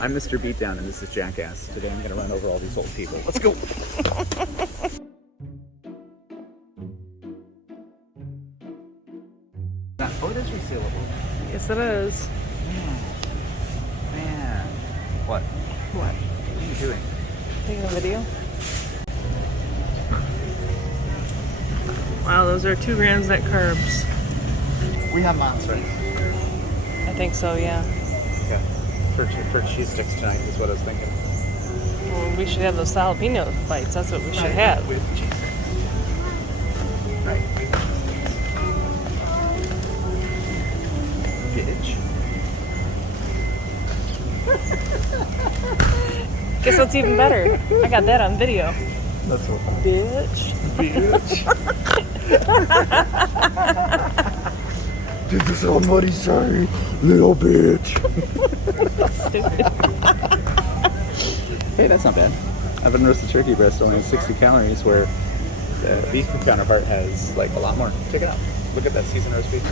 I'm Mr. Beatdown and this is Jackass. Today I'm gonna run over all these old people. Let's go! Oh, it is resealable. Yes, it is. Man. What? What? What are you doing? Taking a video? Wow, those are 2 grams net carbs. We have moms, right? I think so, yeah. Yeah. For cheese sticks tonight is what I was thinking. Well, we should have those jalapeno bites. That's what we should have. With cheese sticks. Right. Bitch. Guess what's even better? I got that on video. That's what. Bitch. Bitch. Did somebody say little bitch? Stupid. Hey, that's not bad. Oven roasted turkey breast only has 60 calories, where the beef counterpart has like a lot more. Check it out. Look at that seasoned roast beef.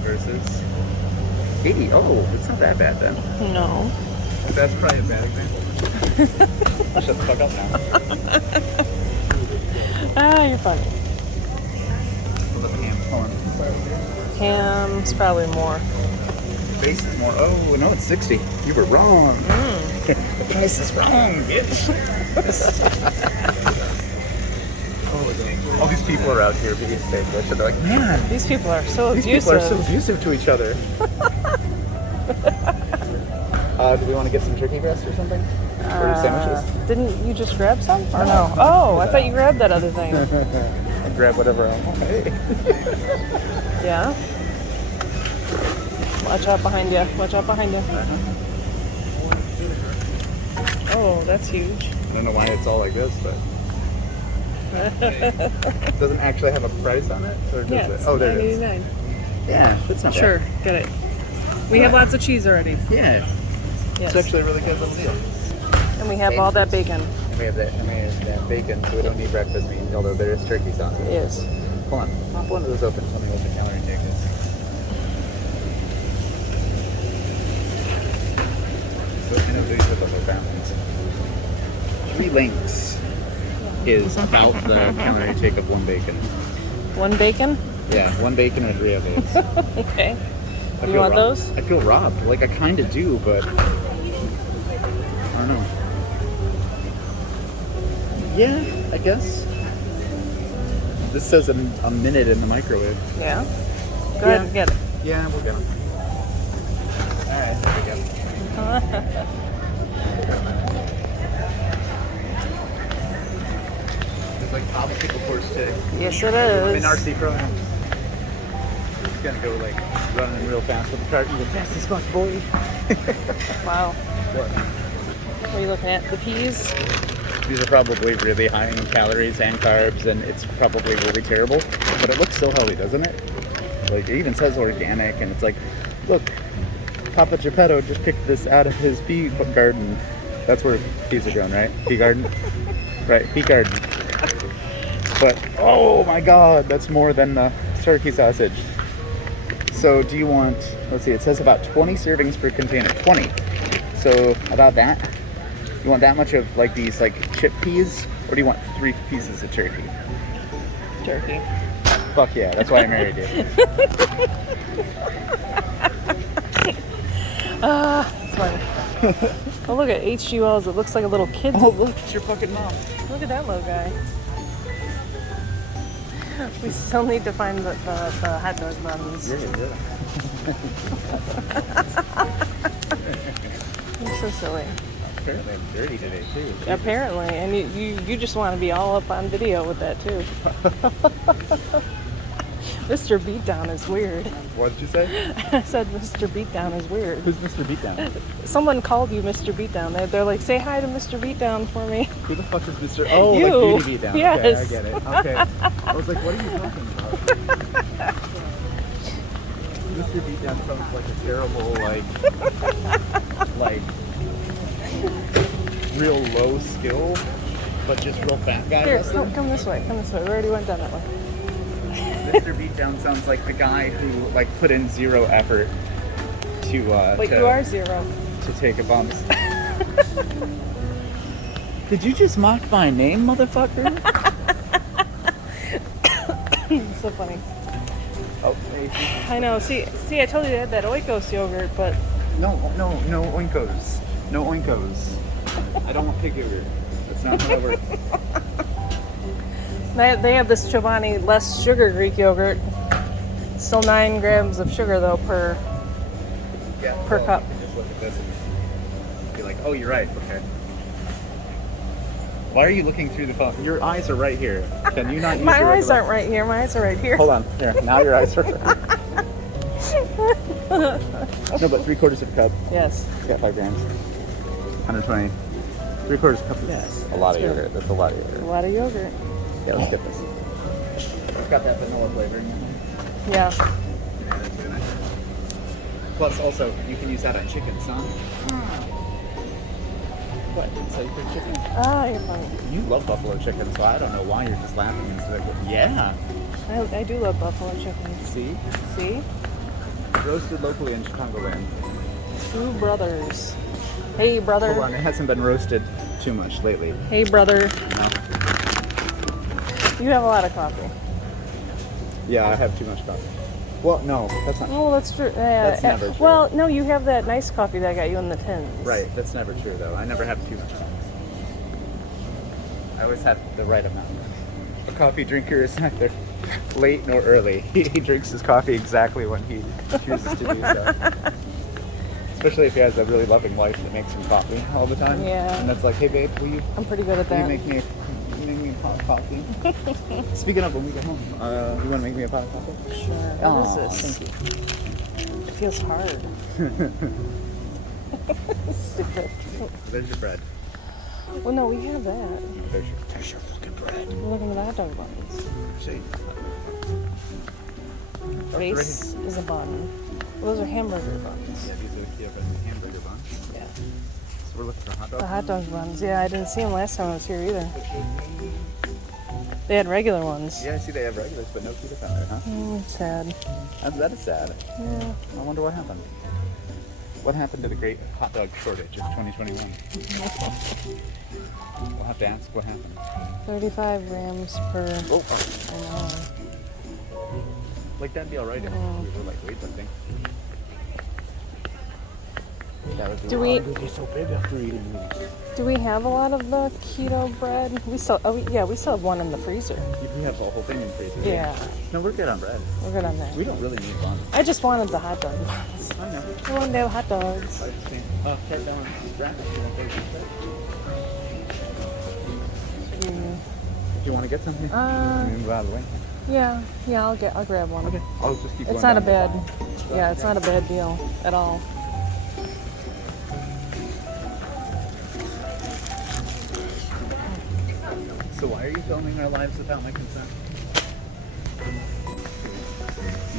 Versus 80. Oh, it's not that bad then. No. That's probably a bad example. Shut the fuck up now. Ah, you're funny. What about the ham? Hold on. Ham's probably more. Base is more. Oh, no, it's 60. You were wrong. The price is wrong, bitch. All these people are out here being steak. They're like, man, These people are so these abusive. people are so abusive to each other. Do we want to get some turkey breast or something? Or sandwiches? Didn't you just grab some? Or no? Oh, I thought you grabbed that other thing. I'll grab whatever I want. Hey. Yeah? Watch out behind you. Watch out behind you. Oh, that's huge. I don't know why it's all like this, but it doesn't actually have a price on it? Or does Yeah, it? it's Oh, there it is. $9.89. Yeah, that's not Sure, bad. get it. We have lots of cheese already. Yeah, Yes. it's actually a really good little deal. And we have all that bacon. And we have that bacon, so we don't need breakfast meat, although there is turkey sausage. Yes. Hold on, pop one of those open, tell me what the calorie intake is. So I know these are the low balance. 3 links is about the calorie intake of 1 bacon. 1 bacon? Yeah, 1 bacon and 3 of those. Okay. I You feel want robbed. those? I feel robbed. Like, I kind of do, but I don't know. Yeah, I guess. This says a minute in the microwave. Yeah. Go ahead and get it. Yeah, we'll get them. Alright, there we go. There's like obstacle course today. Yes, it I'm in is. RC Pro now. Just gonna go like running real fast with the cart. You the fastest fuck, boy. Wow. What? What are you looking at? The peas? These are probably really high in calories and carbs, and it's probably really terrible. But it looks so healthy, doesn't it? Like, it even says organic, and it's like, look, Papa Geppetto just picked this out of his pea garden. That's where peas are grown, right? Pea garden? Right, pea garden. But, oh my god, that's more than the turkey sausage. So do you want, let's see, it says about 20 servings per container. 20. So about that. You want that much of like these like chip peas, or do you want 3 pieces of turkey? Turkey. Fuck yeah, that's why I married you. It's funny. Oh, look at H.G. Wells. It looks like a little kid. Oh look, it's your fucking mom. Look at that little guy. We still need to find the hot dog buns. Yeah. You're so silly. Apparently I'm dirty today too. Apparently, and you just want to be all up on video with that too. Mr. Beatdown is weird. What did you say? I said Mr. Beatdown is weird. Who's Mr. Beatdown? Someone called you Mr. Beatdown. They're like, say hi to Mr. Beatdown for me. Who the fuck is Mr. Oh, You. like Beauty Beatdown. Yes. Okay, I get it. Okay. I was like, what are you talking about? Mr. Beatdown sounds like a terrible, like real low skill, but just real fat guy. Here, wrestler. come this way. Come this way. We already went down that way. Mr. Beatdown sounds like the guy who like put in 0 effort But you are 0. to take a bump. Did you just mock my name, motherfucker? So funny. Oh, hey. I know. See, I told you they had that Oikos yogurt, but No oinkos. No oinkos. I don't want pig yogurt. That's not how that works. they have this Chobani less sugar Greek yogurt. Still 9 grams of sugar though per cup. You can just look at this and be like, oh, you're right. Okay. Why are you looking through the phone? Your eyes are right here. Can you not use My your eyes regular- aren't right here. My eyes are right here. Hold on. Here. Now your eyes are right. No, but 3/4 of a cup. Yes. It's got 5 grams. 120. 3/4 cup. Yes. A lot of good. yogurt. That's a lot of A yogurt. lot of yogurt. Yeah, let's get this. It's got that vanilla flavoring in it. Yeah. Yeah, that's really nice. Plus, also, you can use that on chicken, son. What? So you cook chicken? Ah, you're funny. You love buffalo chicken, so I don't know why you're just laughing instead of yeah. I do love buffalo chicken. See? See? Roasted locally in Chicagoland. 2 brothers. Hey, brother. Hold on, it hasn't been roasted too much lately. Hey, brother. No? You have a lot of coffee. Yeah, I have too much coffee. Well, no, that's not Oh, that's true. That's never true. Well, no, you have that nice coffee that I got you in the tins. right. That's never true, though. I never have too much coffee. I always have the right amount. A coffee drinker is neither late nor early. He drinks his coffee exactly when he chooses to do so. Especially if he has a really loving wife that makes him coffee all the time. Yeah. And that's like, hey babe, will you I'm pretty good at Will you that. make me a pot of coffee? Speaking of, when we get home, you want to make me a pot of coffee? Sure. What Aw, is this? thank you. It feels hard. Stupid. There's your bread. Well, no, we have that. There's your fucking bread. We're looking at the hot dog buns. See? Base is a bun. Those are hamburger buns. Yeah, these are hamburger buns. Yeah. So we're looking for hot The dogs. hot dog buns. Yeah, I didn't see them last time I was here either. They had regular ones. Yeah, I see they have regulars, but no pita powder, huh? Sad. That is sad. Yeah. I wonder what happened. What happened to the great hot dog shortage of 2021? We'll have to ask what happened. 35 grams per. Oh, I know. like that'd be all right if we were like weightlifting. That would be Do we- We'd be so big after eating these. Do we have a lot of the keto bread? We still. Oh, yeah, we still have one in the freezer. We have the whole thing in the freezer. Yeah, No, we're good on bread. we're good on that. We don't really need buns. I just wanted the hot dog buns. I know. I wanted to have hot dogs. I just can't. Head down. Wrap it. If you want to get something, you move out of the way. Yeah, I'll grab one. Okay. I'll just keep It's going not a down. bad. Yeah, it's not a bad deal at all. So why are you filming our lives without my consent?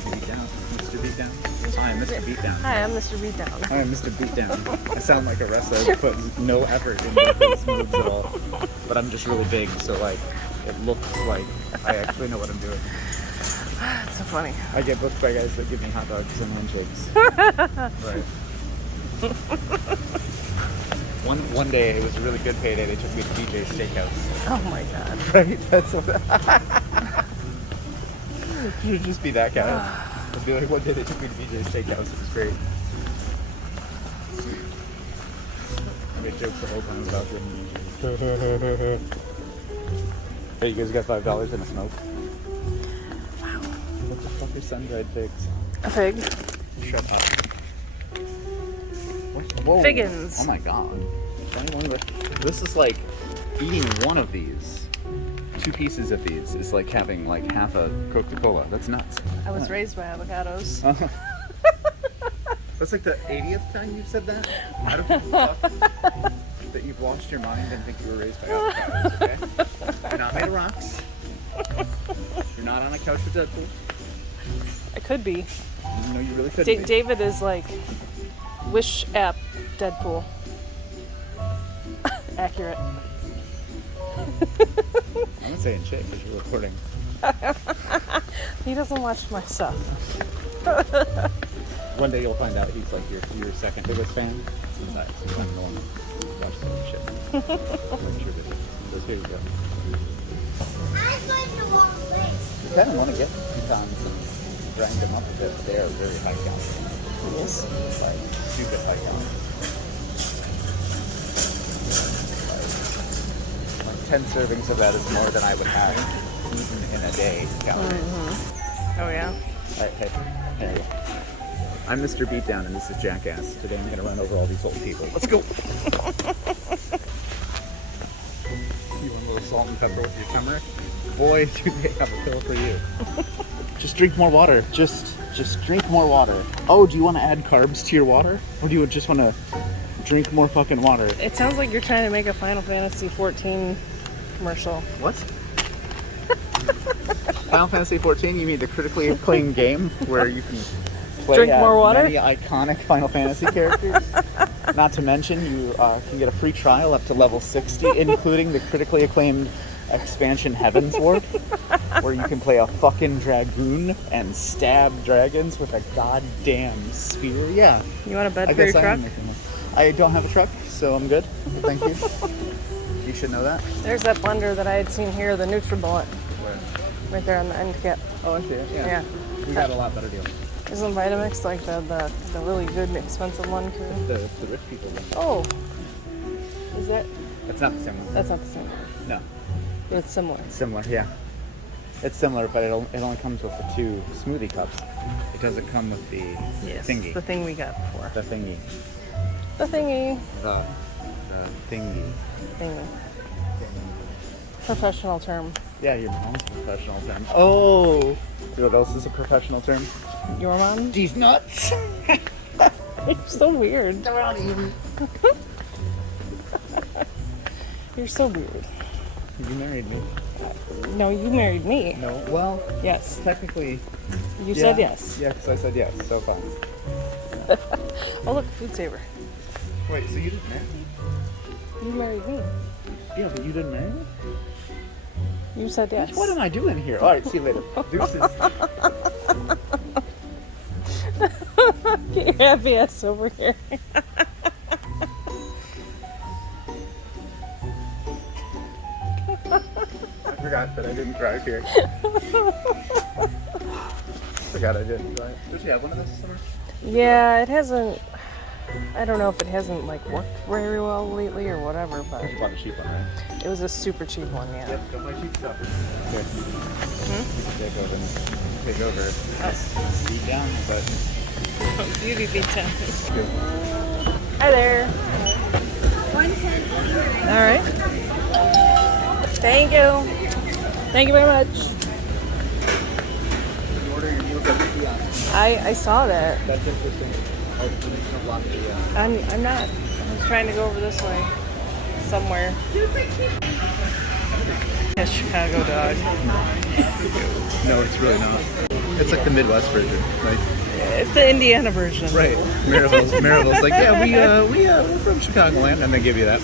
Beatdown, Mr. Beatdown. Hi, I'm Mr. Beatdown. Hi, I'm Mr. Beatdown. Hi, I'm Mr. Beatdown. I sound like a wrestler who put no effort into his moves at all. But I'm just really big, so like it looks like I actually know what I'm doing. That's so funny. I get booked by guys that give me hot dogs and handshakes. Right. One day it was a really good payday. They took me to DJ's Steakhouse. Oh my god. Right? That's what. You should just be that guy. I'd be like, one day they took me to DJ's Steakhouse. It was great. I made jokes the whole time about them. Hey, you guys got $5 in a smoke? Wow. What the fuck are sun-dried figs? A fig. Shut up. What? Whoa. Figgins. Oh my god. This is like eating one of these. 2 pieces of these is like having like half a Coca-Cola. That's nuts. I was raised by avocados. That's like the 80th time you've said that. I don't give a fuck that you've lost your mind and think you were raised by avocados, okay? You're not made of rocks. You're not on a couch with Deadpool. I could be. No, you really couldn't be. David is like Wish app Deadpool. Accurate. I'm not saying shit because you're recording. He doesn't watch my stuff. One day you'll find out he's like your second biggest fan. Sometimes I'm the one who watches some shit. I'm sure it is. So here you go. I'm going the wrong way. You kind of want to get pecans and grind them up a bit. They are very high calorie. Yes. Like, stupid high calorie. Like 10 servings of that is more than I would have eaten in a day calories. Oh yeah. Hey, there you go. I'm Mr. Beatdown and this is Jackass. Today I'm going to run over all these old people. Let's go! You want a little salt and pepper with your turmeric? Boy, do they have a pill for you. Just drink more water. Just drink more water. Oh, do you want to add carbs to your water? Or do you just want to drink more fucking water? It sounds like you're trying to make a Final Fantasy XIV commercial. What? Final Fantasy XIV? You mean the critically acclaimed game where you can play Drink more water? many iconic Final Fantasy characters? Not to mention, you can get a free trial up to level 60, including the critically acclaimed expansion Heaven's Warp, where you can play a fucking dragoon and stab dragons with a goddamn spear. Yeah. You want a bed I for your guess I truck? am making one. I don't have a truck, so I'm good. Thank you. You should know that. There's that blender that I had seen here, the NutriBullet, Where? right there on the end cap. Oh, I see it. Yeah. Yeah. We got a lot better deal. Isn't Vitamix like the really good and expensive one too? The rich people one. Oh. Is that? That's not the same one. That's not the same one. No. But it's similar. Similar, yeah. It's similar, but it only comes with the 2 smoothie cups. It doesn't come with the Yes. thingy. The thing we got before. The thingy. The thingy. The thingy. Thingy. Professional term. Yeah, your mom's a professional term. Oh! You know what else is a professional term? Your mom? These nuts! You're so weird. They're not even. You're so weird. You married me. No, you married me. No, well, Yes. technically. You yeah. said yes. Yeah, because I said yes, so fine. Oh look, food saver. Wait, so you didn't marry me? You married me. Yeah, but you didn't marry me? You said yes. What am I doing here? Alright, see you later. Deuces. Get your happy ass over here. I forgot that I didn't drive here. Forgot I didn't drive. Did you have one of those somewhere? Yeah, it hasn't. I don't know if it hasn't like worked very well lately or whatever, but You bought a cheap one, right? it was a super cheap one. Yeah. Yep, don't buy cheap stuff. Here. Take over. Beat down, but Beauty Beatdown. good. Hi there. All right. Thank you. Thank you very much. You order your meals at the kiosk. I saw that. That's interesting. Oh, you don't block the I'm not. I was trying to go over this way. Somewhere. A Chicago dog. No, it's really not. It's like the Midwest version. Like, It's the Indiana version. right. Maryville's like, yeah, we're from Chicagoland, and they give you that.